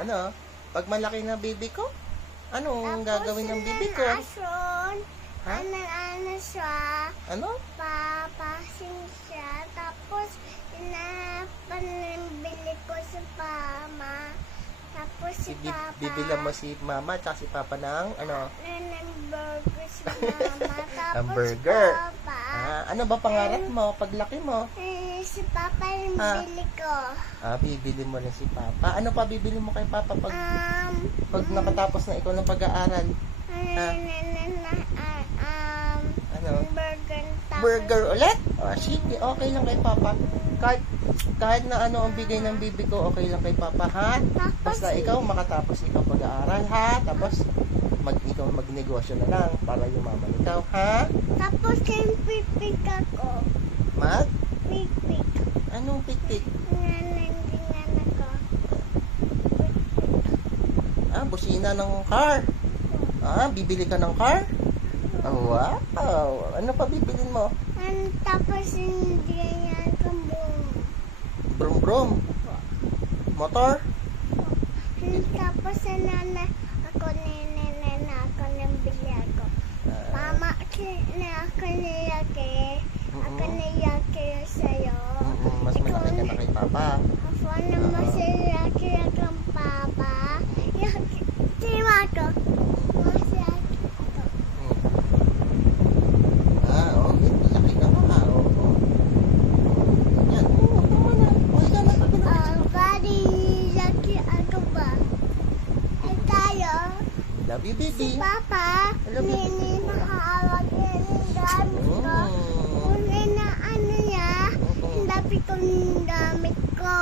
Ano? Pag malaki na baby ko, anong gagawin ng baby ko? Ha? Ano siya? Ano? Papasin siya. Tapos, panibili ko sa mama. Tapos si Papa. Bibilang mo si mama at si papa ng ano? Burger si mama. Tapos Hamburger. si Papa. Ano ba pangarap mo paglaki mo? Si Papa yung bili ko. Bibili mo rin si papa. Ano pa bibili mo kay papa pag nakatapos na ikaw ng pag-aaral? Ano? Burger. Tapos, Burger ulit? Sige, okay lang kay papa. Kahit na ano ang bigay ng bibi ko, okay lang kay papa, ha? Basta ikaw makatapos ikaw pag-aaral, ha? Tapos ikaw magnegosyo na lang para yumaman ikaw, ha? Tapos yung pipik ako. Pipik. Anong pikpik? Nanandingan ako. Busina ng car. Bibili ka ng car? Wow. Ano pa bibilin mo? Tapos hindi yan kambong. Brum. Motor? Tapos nana ako ako nang bili ako. Mama, ako nilaki. Ako nilaki sa'yo. Mas malaki ka na kay papa. Ako na mas nilaki akong papa. Sima ko. Mas nilaki ako. Okay. Malaki ka na. Yan. Tama na. Okay ka na. Body, laki ako ba? Tayo. Love you, baby. Si Papa, ninahawag niya yung gamit ko. Kung na ano niya, hindapi ko yung gamit ko.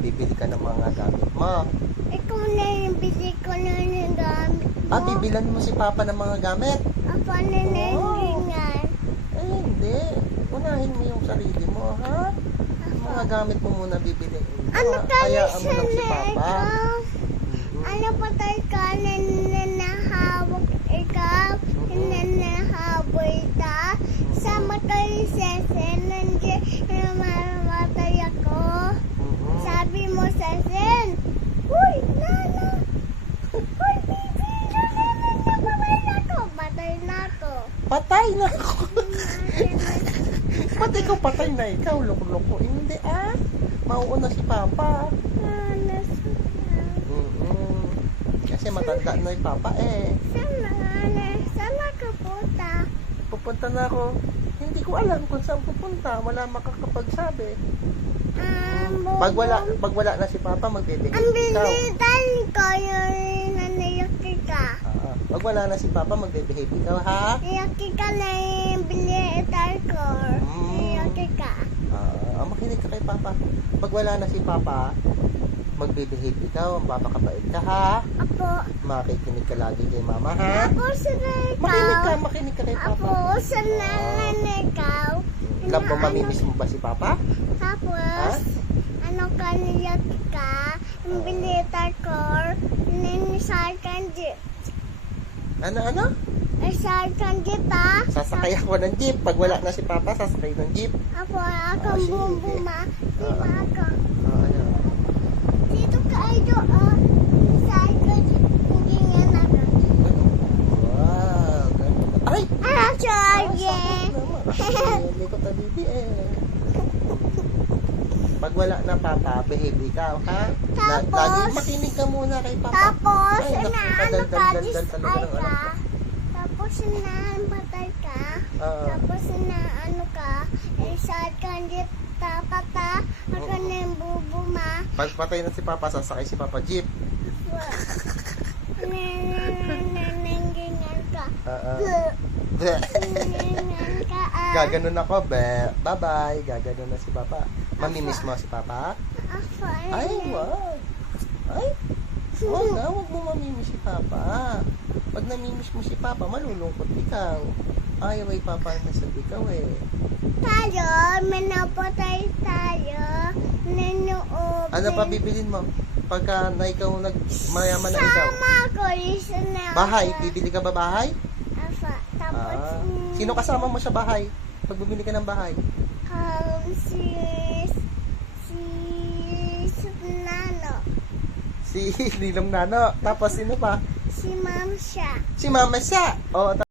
Bibili ka ng mga gamit mo. Ikaw na yung bili ko na yung gamit mo. Bibilan mo si papa ng mga gamit? Apa na nangyingan? Hindi. Unahin mo yung sarili mo, ha? Yung mga gamit mo muna bibili. Ano ka Hayaan mo na lang si papa. ikaw? Ano patay ka na nanahawag ikaw? Nanahawag ka? Sama kayo sesen, nandiyan na mamamatay ako. Sabi mo sesen, uy, nana! Uy, baby! Nana, patay na ako! Patay na ako! Patay na ako. Ba't ikaw patay na ikaw? Loko-loko. Hindi mauuna si papa. Kasi matanda na yung papa Sana ka puta. Pupunta na ako. Hindi ko alam kung saan pupunta. Wala makakapagsabi. Pag wala na si papa, magbibigay Ang ikaw. bilitan ko yung nanayaki ka. Pag wala na si papa, magbibigay ikaw, ha? Nayaki ka na yung bilitan ko. Nayaki ka. Makinig ka kay papa. Pag wala na si papa, magbibigay ikaw. Ang papakabait ka, ha? Apo. Makikinig ka lagi kay mama, ha? Apo sana ikaw. Makinig ka kay papa. Apo sana ikaw. Love mo, mamimiss mo ba si papa? Tapos, ano ka nayaki ka? Yung bilitan ko. Ninisarkan jeep. Ano? Isarkan jeep ha? Sasakay ako ng jeep. Pag wala na si papa, sasakay ng jeep. Apo, akong sige. bumbuma. Diba ako? Ano? Dito ka ito, Isarkan jeep. Hindi nga naman. Wow. Aray! Sorry. Hindi ko tabibi Pag wala na papa, behave ikaw, ha? Tapos, Lagi makinig ka muna kay papa. Tapos, Ay, naku, ano ka, dal-dal-dal talaga ng anak ko. Tapos, patay ka. Oo. Tapos, ano ka, Isarkan jeep. Tapat ha? Ako na yung bubuma. Pag patay na si papa, sasakay si papa jeep. Nanangingan ka. Nanangingan ka Gaganon ako, bye-bye. Gaganon na si papa. Mamimiss mo si papa? Ay, wag. Ay, wag mo mamimiss si papa. Pag namimiss mo si papa, malulungkot ikaw. Ayaw ay papa na sa ikaw Tayo, manapatay tayo. Nanood. Ano pa bibilin mo? Pagka na ikaw mayaman na ikaw. Sama ko, listen na. Bahay, bibili ka ba bahay? Tapos, Sino kasama mo sa bahay? Pag bumili ka ng bahay? si Nano. Si Ninong Nano. Tapos sino pa? Si Ma'am siya. Si Mama siya. O,